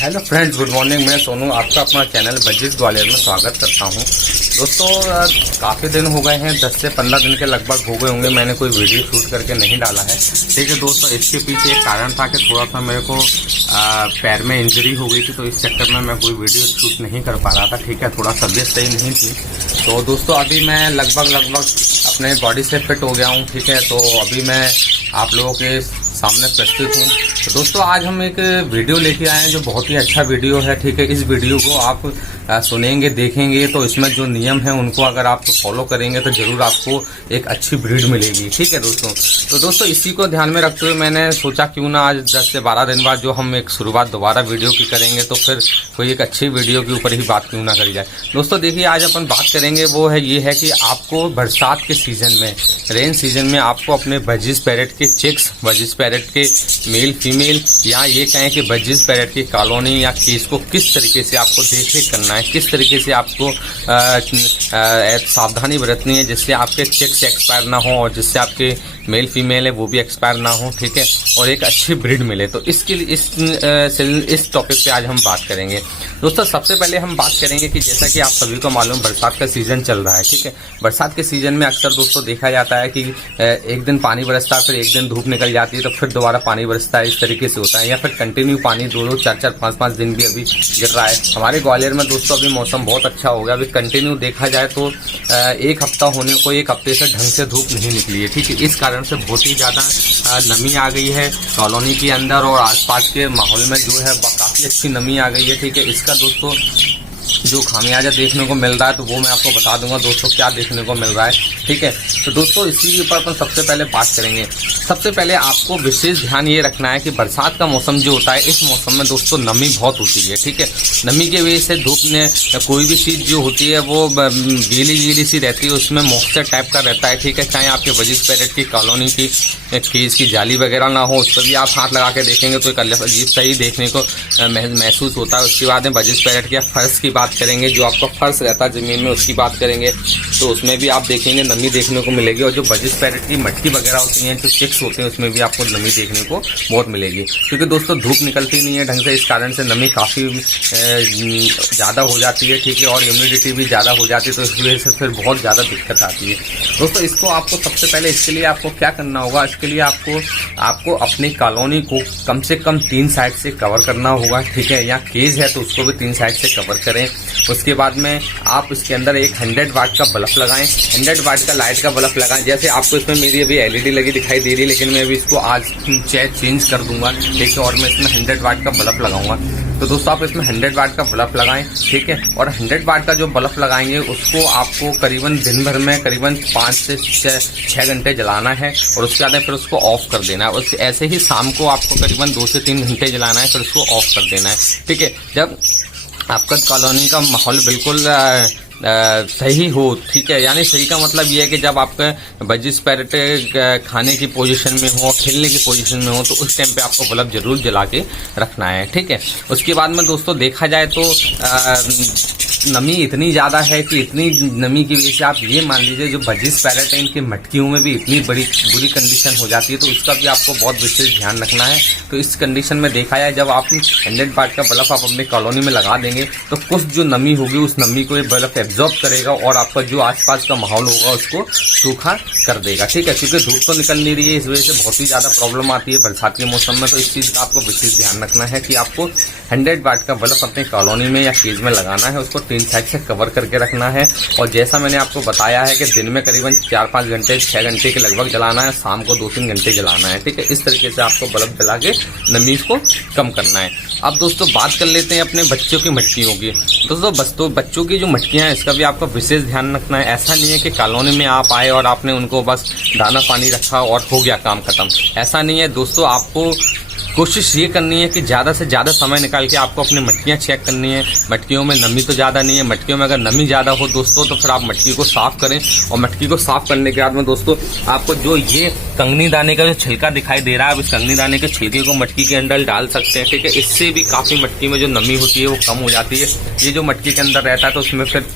Hello friends, good morning. मैं सोनू, आपका अपना चैनल बजीज ग्वालियर में स्वागत करता हूं। दोस्तों, काफ़ी दिन हो गए हैं, 10 से 15 दिन के लगभग हो गए होंगे मैंने कोई वीडियो शूट करके नहीं डाला है। ठीक है दोस्तों, इसके पीछे एक कारण था कि थोड़ा सा मेरे को पैर में इंजरी हो गई थी, तो इस चक्कर में मैं कोई वीडियो शूट नहीं कर पा रहा था। ठीक है, थोड़ा तबीयत सही नहीं थी। तो दोस्तों अभी मैं लगभग अपने बॉडी से फिट हो गया हूँ। ठीक है, तो अभी मैं आप लोगों के सामने प्रस्तुत हूँ। तो दोस्तों आज हम एक वीडियो लेके आए हैं जो बहुत ही अच्छा वीडियो है। ठीक है, इस वीडियो को आप सुनेंगे, देखेंगे तो इसमें जो नियम है उनको अगर आप फॉलो करेंगे तो जरूर आपको एक अच्छी ब्रीड मिलेगी। ठीक है दोस्तों, तो दोस्तों इसी को ध्यान में रखते हुए मैंने सोचा क्यों ना आज 10 से 12 दिन बाद जो हम एक शुरुआत दोबारा वीडियो की करेंगे, तो फिर कोई एक अच्छी वीडियो के ऊपर ही बात क्यों ना करी जाए। दोस्तों देखिए, आज अपन बात करेंगे वो है ये है कि आपको बरसात के सीजन में, रेन सीजन में आपको अपने बजीज पैरेट के चिक्स, बजीज पैरेट के मेल फीमेल, या ये कहें कि बजीज पैरेट की कॉलोनी या केज को किस तरीके से आपको देख रेख करना है, किस तरीके से आपको सावधानी बरतनी है जिससे आपके चिक्स एक्सपायर ना हो और जिससे आपके मेल फीमेल है वो भी एक्सपायर ना हो। ठीक है, और एक अच्छी ब्रीड मिले। तो इसके लिए इस टॉपिक पे आज हम बात करेंगे। दोस्तों सबसे पहले हम बात करेंगे कि जैसा कि आप सभी को मालूम, बरसात का सीजन चल रहा है। ठीक है, बरसात के सीजन में अक्सर दोस्तों देखा जाता है कि एक दिन पानी बरसता है, फिर एक दिन धूप निकल जाती है, तो फिर दोबारा पानी बरसता है। इस तरीके से होता है, या फिर कंटिन्यू पानी 2-2, 4-4, 5-5 दिन भी अभी गिर रहा है। हमारे ग्वालियर में दोस्तों अभी मौसम बहुत अच्छा हो गया। अभी कंटिन्यू देखा जाए तो एक हफ्ता होने को, एक हफ्ते से ढंग से धूप नहीं निकली है। ठीक है, इस कारण से बहुत ही ज्यादा नमी आ गई है कॉलोनी के अंदर और आसपास के माहौल में जो है काफी अच्छी नमी आ गई है। ठीक है, इसका दोस्तों जो खामियाजा देखने को मिल रहा है तो वो मैं आपको बता दूंगा दोस्तों क्या देखने को मिल रहा है। ठीक है, तो दोस्तों इसी के ऊपर अपन सबसे पहले बात करेंगे। सबसे पहले आपको विशेष ध्यान ये रखना है कि बरसात का मौसम जो होता है, इस मौसम में दोस्तों नमी बहुत होती है। ठीक है, नमी की वजह से धूप ने कोई भी चीज जो होती है वो गीली सी रहती है, उसमें मॉइस्चर टाइप का रहता है। ठीक है, चाहे आपके बजीज पैरेट की कॉलोनी की केज की जाली वगैरह ना हो, उस पर भी आप हाथ लगा के देखेंगे तो एक अजीब सा ही देखने को महसूस होता है। उसके बाद में बजीज पैरेट के फर्श की बात करेंगे, जो आपका फर्श रहता है जमीन में, उसकी बात करेंगे तो उसमें भी आप देखेंगे नमी देखने को मिलेगी। और जो बजीज पैरेट की मटकी वगैरह होती हैं, जो चिक्स होते हैं, उसमें भी आपको नमी देखने को बहुत मिलेगी। क्योंकि दोस्तों धूप निकलती नहीं है ढंग से, इस कारण से नमी काफ़ी ज़्यादा हो जाती है। ठीक है, और ह्यूमिडिटी भी ज़्यादा हो जाती है, तो इस वजह से फिर बहुत ज़्यादा दिक्कत आती है। दोस्तों इसको आपको सबसे पहले, इसके लिए आपको क्या करना होगा, इसके लिए आपको अपनी कॉलोनी को कम से कम 3 साइड से कवर करना होगा। ठीक है, या केज है तो उसको भी 3 साइड से कवर करें। उसके बाद में आप इसके अंदर एक 100 वाट का बल्ब लगाएं, 100 वाट का लाइट का बल्ब लगाएं। जैसे आपको इसमें मेरी अभी एलईडी लगी दिखाई दे रही है, लेकिन मैं अभी इसको आज चेंज कर दूंगा। ठीक है, और मैं इसमें 100 वाट का बल्ब लगाऊंगा। तो दोस्तों आप इसमें 100 वाट का बल्ब लगाएं। ठीक है, और 100 वाट का जो बल्ब लगाएंगे उसको आपको करीबन दिन भर में करीबन 5 से 6 घंटे जलाना है, और उसके बाद फिर उसको ऑफ कर देना है। और ऐसे ही शाम को आपको करीबन 2 से 3 घंटे जलाना है, फिर उसको ऑफ कर देना है। ठीक है, जब आपका कॉलोनी का माहौल बिल्कुल सही हो, ठीक है, यानी सही का मतलब ये है कि जब आपका बजीज पैरेट खाने की पोजीशन में हो, खेलने की पोजीशन में हो, तो उस टाइम पे आपको बल्ब जरूर जला के रखना है। ठीक है, उसके बाद में दोस्तों देखा जाए तो नमी इतनी ज़्यादा है कि इतनी नमी की वजह से आप ये मान लीजिए जो बजीज पैरेट है इनकी मटकियों में भी इतनी बुरी कंडीशन हो जाती है, तो इसका भी आपको बहुत विशेष ध्यान रखना है। तो इस कंडीशन में देखा जाए, जब आप 100 वाट का बल्ब आप अपनी कॉलोनी में लगा देंगे तो कुछ जो नमी होगी उस नमी को ये बल्ब एब्जॉर्ब करेगा और आपका जो आसपास का माहौल होगा उसको सूखा कर देगा। ठीक है, क्योंकि धूप तो निकल नहीं रही है, इस वजह से बहुत ही ज़्यादा प्रॉब्लम आती है बरसात के मौसम में। तो इस चीज़ का आपको विशेष ध्यान रखना है कि आपको 100 वाट का बल्ब अपनी कॉलोनी में या केज में लगाना है, उसको 3 साइड से कवर करके रखना है। और जैसा मैंने आपको बताया है कि दिन में करीबन 4-5 घंटे 6 घंटे के लगभग जलाना है, शाम को 2-3 घंटे जलाना है। ठीक है, इस तरीके से आपको बल्ब जला के नमी को कम करना है। अब दोस्तों बात कर लेते हैं अपने बच्चों की मटकियों की। दोस्तों बच्चों की जो मटकियां हैं इसका भी आपको विशेष ध्यान रखना है। ऐसा नहीं है कि कॉलोनी में आप आए और आपने उनको बस दाना पानी रखा और हो गया काम खत्म, ऐसा नहीं है दोस्तों। आपको कोशिश ये करनी है कि ज़्यादा से ज़्यादा समय निकाल के आपको अपनी मटकियाँ चेक करनी है। मटकियों में नमी तो ज़्यादा नहीं है, मटकियों में अगर नमी ज़्यादा हो दोस्तों तो फिर आप मटकी को साफ़ करें। और मटकी को साफ़ करने के बाद में दोस्तों आपको जो ये कंगनी दाने का जो छिलका दिखाई दे रहा है, आप इस कंगनी दाने के छिलके को मटकी के अंदर डाल सकते हैं, ठीक है। इससे भी काफ़ी मटकी में जो नमी होती है वो कम हो जाती है। ये जो मटकी के अंदर रहता है तो उसमें फिर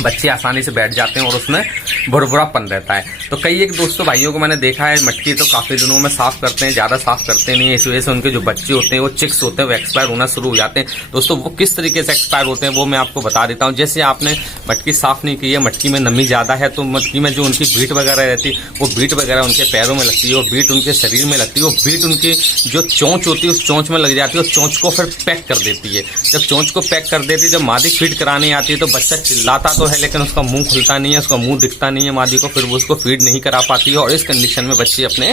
बच्चे आसानी से बैठ जाते हैं और उसमें भुरभुरापन रहता है। तो कई एक दोस्तों भाइयों को मैंने देखा है मटकी तो काफ़ी दिनों में साफ़ करते हैं, ज़्यादा साफ़ करते नहीं है, इस वजह से उनके जो बच्चे होते हैं वो चिक्स होते हैं वो एक्सपायर होना शुरू हो जाते हैं। दोस्तों वो किस तरीके से एक्सपायर होते हैं वो मैं आपको बता देता हूँ। जैसे आपने मटकी साफ़ नहीं की है, मटकी में नमी ज़्यादा है, तो मटकी में जो उनकी बीट वगैरह रहती है वो बीट वगैरह उनके पैरों में लगती है, वो बीट उनके शरीर में लगती है, वो बीट उनकी जो चोंच होती है उस चोंच में लग जाती है और चोंच को फिर पैक कर देती है। जब चोंच को पैक कर देती है, जब मादी फीड कराने आती है तो बच्चा चिल्लाता तो है लेकिन उसका मुंह खुलता नहीं है, उसका मुंह दिखता नहीं है मादी को, फिर वो उसको फीड नहीं करा पाती है और इस कंडीशन में बच्चे अपने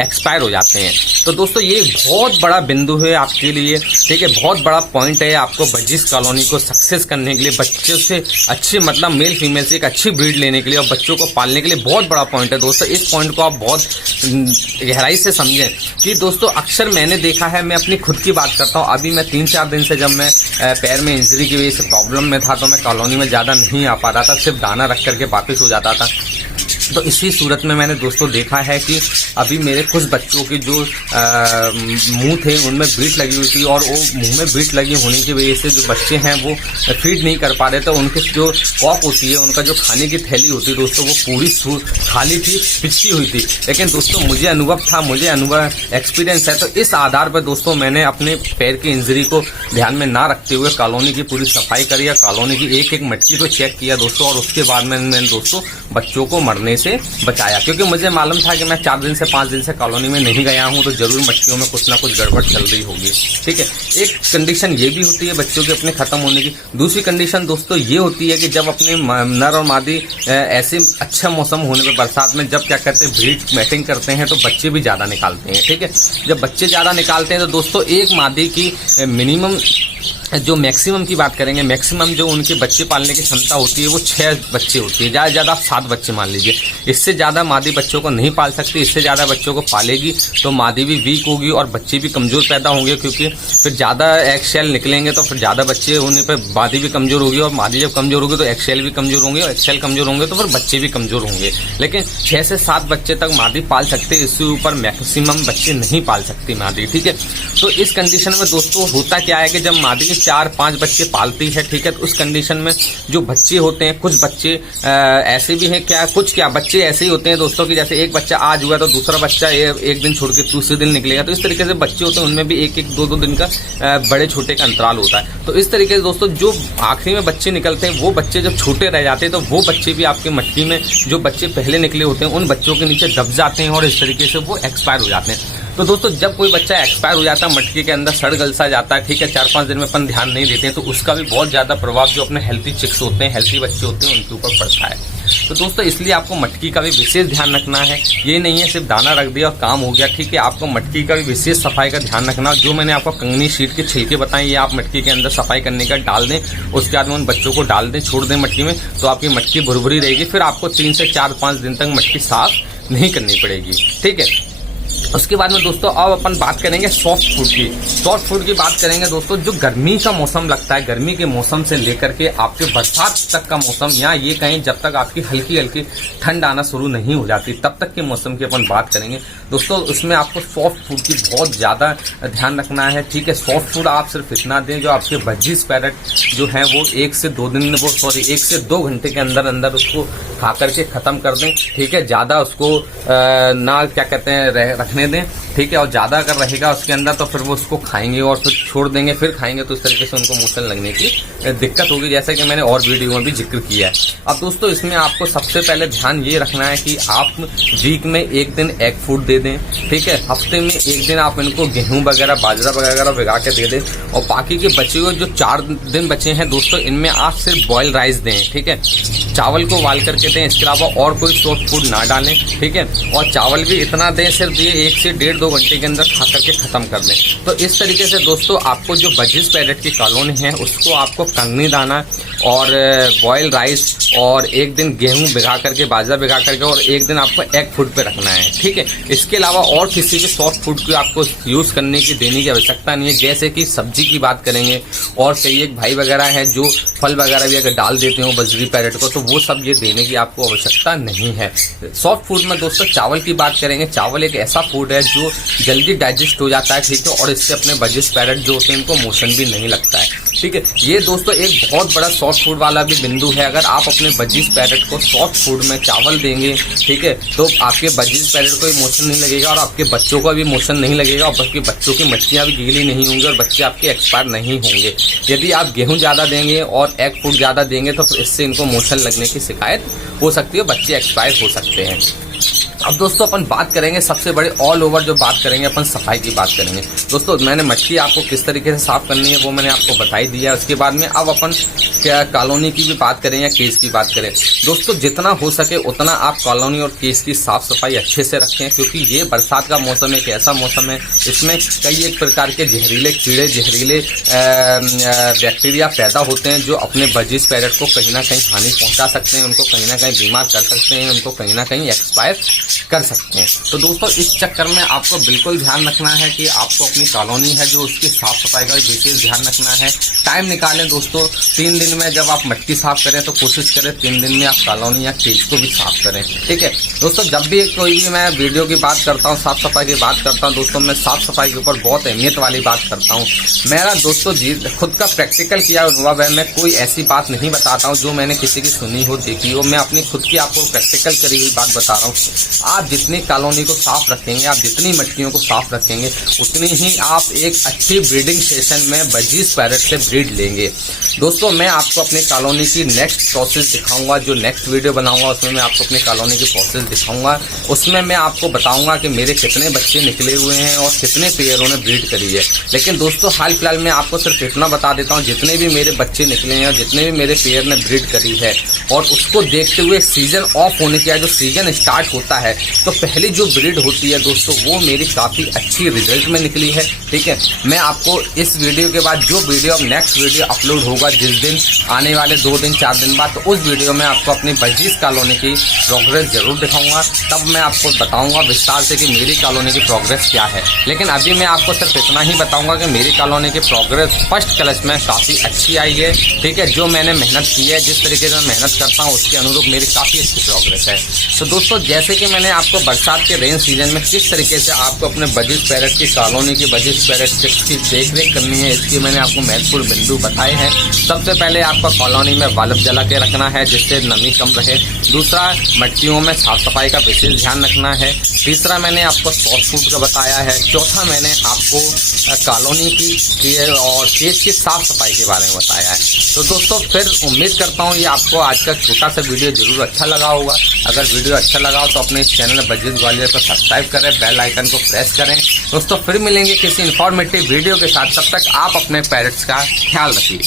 एक्सपायर हो जाते हैं। तो दोस्तों ये बहुत बड़ा बिंदु है आपके लिए, ठीक है, बहुत बड़ा पॉइंट है आपको बजिस कॉलोनी को सक्सेस करने के लिए, बच्चों से अच्छे मतलब मेल फीमेल से एक अच्छी ब्रीड लेने के लिए और बच्चों को पालने के लिए बहुत बड़ा पॉइंट है दोस्तों। इस पॉइंट को आप बहुत गहराई से समझें कि दोस्तों अक्सर मैंने देखा है, मैं अपनी खुद की बात करता हूँ, अभी मैं 3-4 दिन से जब मैं पैर में इंजरी की वजह से प्रॉब्लम में था तो मैं कॉलोनी में ज़्यादा नहीं आ पा रहा था, सिर्फ दाना रख करके वापस हो जाता था। तो इसी सूरत में मैंने दोस्तों देखा है कि अभी मेरे कुछ बच्चों के जो मुंह थे उनमें बीट लगी हुई थी और वो मुंह में बीट लगी होने की वजह से जो बच्चे हैं वो फीड नहीं कर पा रहे थे। उनकी जो कॉक होती है, उनका जो खाने की थैली होती है दोस्तों वो पूरी खाली थी, पिचकी हुई थी। लेकिन दोस्तों मुझे अनुभव था, मुझे एक्सपीरियंस है, तो इस आधार पर दोस्तों मैंने अपने पैर की इंजरी को ध्यान में ना रखते हुए कॉलोनी की पूरी सफाई करी, कॉलोनी की एक एक मटकी को चेक किया दोस्तों, और उसके बाद मैंने दोस्तों बच्चों को मरने से बचाया। क्योंकि मुझे मालूम था कि मैं 4 दिन से 5 दिन से कॉलोनी में नहीं गया हूं तो जरूर मटकियों में कुछ ना कुछ गड़बड़ चल रही होगी, ठीक है। एक कंडीशन ये भी होती है बच्चों के अपने खत्म होने की। दूसरी कंडीशन दोस्तों ये होती है कि जब अपने नर और मादी ऐसे अच्छा मौसम होने पर बरसात में जब क्या करते हैं ब्रीड मैटिंग करते हैं तो बच्चे भी ज्यादा निकालते हैं, ठीक है। जब बच्चे ज्यादा निकालते हैं तो दोस्तों एक मादी की मिनिमम जो मैक्सिमम की बात करेंगे, मैक्सिमम जो उनके बच्चे पालने की क्षमता होती है वो 6 बच्चे होती है, ज़्यादा ज़्यादा आप 7 बच्चे मान लीजिए। इससे ज़्यादा मादी बच्चों को नहीं पाल सकती, इससे ज़्यादा बच्चों को पालेगी तो मादी भी वीक होगी और बच्चे भी कमज़ोर पैदा होंगे, क्योंकि फिर ज़्यादा एग शेल निकलेंगे तो फिर ज़्यादा बच्चे होने पर मादी भी कमज़ोर होगी और मादी जब कमज़ोर होगी तो एग शेल भी कमज़ोर होंगे और एग शेल कमज़ोर होंगे तो फिर बच्चे भी कमज़ोर होंगे। लेकिन 6 से 7 बच्चे तक मादी पाल सकते, इससे ऊपर मैक्सिमम बच्चे नहीं पाल सकती मादी, ठीक है। तो इस कंडीशन में दोस्तों होता क्या है कि जब मादी 4-5 बच्चे पालती है, ठीक है, तो उस कंडीशन में जो बच्चे होते हैं, कुछ बच्चे ऐसे भी हैं, क्या बच्चे ऐसे ही होते हैं दोस्तों कि जैसे एक बच्चा आज हुआ तो दूसरा बच्चा एक दिन छोड़ के दूसरे दिन निकलेगा। तो इस तरीके से बच्चे होते हैं, उनमें भी 1-2 दिन का बड़े छोटे का अंतराल होता है। तो इस तरीके से दोस्तों जो आखिरी में बच्चे निकलते हैं वो बच्चे जब छोटे रह जाते हैं तो वो बच्चे भी आपकी मटकी में जो बच्चे पहले निकले होते हैं उन बच्चों के नीचे दब जाते हैं और इस तरीके से वो एक्सपायर हो जाते हैं। तो दोस्तों जब कोई बच्चा एक्सपायर हो जाता है, मटकी के अंदर सड़ गलसा जाता है, ठीक है, 4-5 दिन में अपन ध्यान नहीं देते हैं तो उसका भी बहुत ज़्यादा प्रभाव जो अपने हेल्थी चिक्स होते हैं, हेल्थी बच्चे होते हैं उनके ऊपर पड़ता है। तो दोस्तों इसलिए आपको मटकी का भी विशेष ध्यान रखना है। ये नहीं है सिर्फ दाना रख दिया और काम हो गया, ठीक है, आपको मटकी का भी विशेष सफाई का ध्यान रखना। जो मैंने आपको कंगनी शीट के छिलके बताएं ये आप मटकी के अंदर सफाई करने का डाल दें, उसके बाद में उन बच्चों को डाल दें, छोड़ दें मटकी में, तो आपकी मटकी भुरभुरी रहेगी। फिर आपको 3 से 4-5 दिन तक मटकी साफ नहीं करनी पड़ेगी, ठीक है। उसके बाद में दोस्तों अब अपन बात करेंगे सॉफ्ट फूड की। सॉफ्ट फूड की बात करेंगे दोस्तों, जो गर्मी का मौसम लगता है, गर्मी के मौसम से लेकर के आपके बरसात तक का मौसम, या ये कहें जब तक आपकी हल्की हल्की ठंड आना शुरू नहीं हो जाती तब तक के मौसम की अपन बात करेंगे दोस्तों। उसमें आपको सॉफ्ट फूड की बहुत ज़्यादा ध्यान रखना है, ठीक है। सॉफ्ट फूड आप सिर्फ इतना दें जो आपके बजिस पैरेट जो है वो 1 से 2 घंटे के अंदर अंदर उसको खा करके ख़त्म कर दें, ठीक है। ज़्यादा उसको ना क्या कहते हैं रखने दें, ठीक है। और ज़्यादा अगर रहेगा उसके अंदर तो फिर वो उसको खाएंगे और फिर छोड़ देंगे, फिर खाएंगे तो इस तरीके से उनको मोशन लगने की दिक्कत होगी, जैसा कि मैंने और वीडियो में भी जिक्र किया है। अब दोस्तों इसमें आपको सबसे पहले ध्यान ये रखना है कि आप वीक में 1 दिन एग फूड दे दें, ठीक है। हफ्ते में 1 दिन आप इनको गेहूं वगैरह बाजरा वगैरह भिगा के दे दें और बाकी के बचे हुए जो 4 दिन बचे हैं दोस्तों इनमें आप सिर्फ बॉयल राइस दें, ठीक है। चावल को उबाल करके दें, इसके अलावा और कोई सॉफ्ट फूड ना डालें, ठीक है। और चावल भी इतना दें सिर्फ ये 1 से 1.5-2 घंटे के अंदर खा करके खत्म कर दें। तो इस तरीके से दोस्तों आपको जो बजिस पैरेट की कॉलोनी है उसको आपको कंगनी दाना और बॉयल राइस और एक दिन गेहूं भिगा करके, बाजरा भिगा करके, और एक दिन आपको एग फूड पे रखना है, ठीक है। इसके अलावा और किसी भी सॉफ्ट फूड को आपको यूज करने की, देने की आवश्यकता नहीं है। जैसे कि सब्जी की बात करेंगे, और कई एक भाई वगैरह हैं जो फल वगैरह भी अगर डाल देते हो बजरी पैरेट को, तो वो सब ये देने की आपको आवश्यकता नहीं है। सॉफ्ट फूड में दोस्तों चावल की बात करेंगे। चावल एक ऐसा फूड है जो जल्दी डाइजेस्ट हो जाता है, ठीक है, और इससे अपने बजिस पैरेट जो होते हैं इनको मोशन भी नहीं लगता है, ठीक है। ये दोस्तों एक बहुत बड़ा सॉफ्ट फूड वाला भी बिंदु है। अगर आप अपने बजिस पैरेट को सॉफ्ट फूड में चावल देंगे, ठीक है, तो आपके बजिस पैरेट को मोशन नहीं लगेगा और आपके बच्चों का भी मोशन नहीं लगेगा, और आपके बच्चों की मच्छियां भी गीली नहीं होंगी और बच्चे आपके एक्सपायर नहीं होंगे। यदि आप गेहूं ज्यादा देंगे और एग फूड ज्यादा देंगे तो फिर इससे इनको मोशन लगने की शिकायत हो सकती है, बच्चे एक्सपायर हो सकते हैं। अब दोस्तों अपन बात करेंगे सबसे बड़े ऑल ओवर जो बात करेंगे, अपन सफाई की बात करेंगे। दोस्तों मैंने मछली आपको किस तरीके से साफ करनी है वो मैंने आपको बताई दिया है। उसके बाद में अब अपन क्या कॉलोनी की भी बात करें या केज की बात करें, दोस्तों जितना हो सके उतना आप कॉलोनी और केज की साफ सफाई अच्छे से रखें, क्योंकि ये बरसात का मौसम एक ऐसा मौसम है इसमें कई एक प्रकार के जहरीले कीड़े, जहरीले बैक्टीरिया पैदा होते हैं जो अपने बजिस पैरेट को कहीं ना कहीं हानि पहुंचा सकते हैं, उनको कहीं ना कहीं बीमार कर सकते हैं, उनको कहीं ना कहीं एक्सपायर कर सकते हैं। तो दोस्तों इस चक्कर में आपको बिल्कुल ध्यान रखना है कि आपको अपनी कॉलोनी है जो उसकी साफ सफाई का विशेष ध्यान रखना है। टाइम निकालें दोस्तों, 3 दिन में जब आप मट्टी साफ करें तो कोशिश करें 3 दिन में आप कॉलोनी या केज को भी साफ करें, ठीक है। दोस्तों जब भी कोई भी मैं वीडियो की बात करता हूँ, साफ सफाई की बात करता हूँ, दोस्तों मैं साफ सफाई के ऊपर बहुत अहमियत वाली बात करता हूँ। मेरा दोस्तों खुद का प्रैक्टिकल किया अनुभव है, मैं कोई ऐसी बात नहीं बताता हूँ जो मैंने किसी की सुनी हो, देखी हो। मैं अपनी खुद की आपको प्रैक्टिकल करी हुई बात बता रहा हूँ। आप जितनी कॉलोनी को साफ रखेंगे, आप जितनी मट्टियों को साफ रखेंगे, उतनी ही आप एक अच्छी ब्रीडिंग सेशन में बजिस पैरेट से ब्रीड लेंगे। दोस्तों मैं आपको अपनी कॉलोनी की नेक्स्ट प्रोसेस दिखाऊंगा, जो नेक्स्ट वीडियो बनाऊंगा उसमें मैं आपको अपनी कॉलोनी की प्रोसेस दिखाऊंगा। उसमें मैं आपको बताऊंगा कि मेरे कितने बच्चे निकले हुए हैं और कितने पेयरों ने ब्रीड करी है। लेकिन दोस्तों हाल फिलहाल मैं आपको सिर्फ इतना बता देता हूँ, जितने भी मेरे बच्चे निकले हैं और जितने भी मेरे पेयर ने ब्रीड करी है, और उसको देखते हुए सीजन ऑफ होने के बाद जो सीजन स्टार्ट होता है तो पहली जो ब्रीड होती है दोस्तों वो मेरी काफी अच्छी रिजल्ट में निकली है, ठीक है। मैं आपको इस वीडियो के बाद जो वीडियो अब नेक्स्ट वीडियो अपलोड होगा जिस दिन, आने वाले 2 दिन 4 दिन बाद, तो उस वीडियो में आपको अपनी बजिस कॉलोनी की प्रोग्रेस जरूर दिखाऊंगा। तब मैं आपको बताऊंगा विस्तार से कि मेरी कॉलोनी की प्रोग्रेस क्या है। लेकिन अभी मैं आपको सिर्फ इतना ही बताऊंगा कि मेरी कॉलोनी की प्रोग्रेस फर्स्ट क्लच में काफी अच्छी आई है, ठीक है। जो मैंने मेहनत की है, जिस तरीके से मेहनत करता हूँ उसके अनुरूप मेरी काफी अच्छी प्रोग्रेस है। तो दोस्तों जैसे कि मैंने आपको बरसात के रेन सीजन में किस तरीके से आपको अपने बजिस पैरेट की कॉलोनी की बजिस पैरेट की देखरेख करनी है, इसकी मैंने आपको महत्वपूर्ण बिंदु बताए हैं। सबसे पहले आपको कॉलोनी में बल्ब जला के रखना है जिससे नमी कम रहे। दूसरा, मट्टियों में साफ सफाई का विशेष ध्यान रखना है। तीसरा, मैंने आपको सॉफ्ट फूड का बताया है। चौथा, मैंने आपको कॉलोनी की और केज की साफ सफाई के बारे में बताया है। तो दोस्तों फिर उम्मीद करता हूँ ये आपको आज का छोटा सा वीडियो जरूर अच्छा लगा होगा। अगर वीडियो अच्छा लगा हो तो अपने इस चैनल बजिस ग्वालियर को सब्सक्राइब करें, बेल आइकन को प्रेस करें। दोस्तों फिर मिलेंगे किसी इन्फॉर्मेटिव वीडियो के साथ, तब तक आप अपने पैरेट्स का ख्याल रखिए।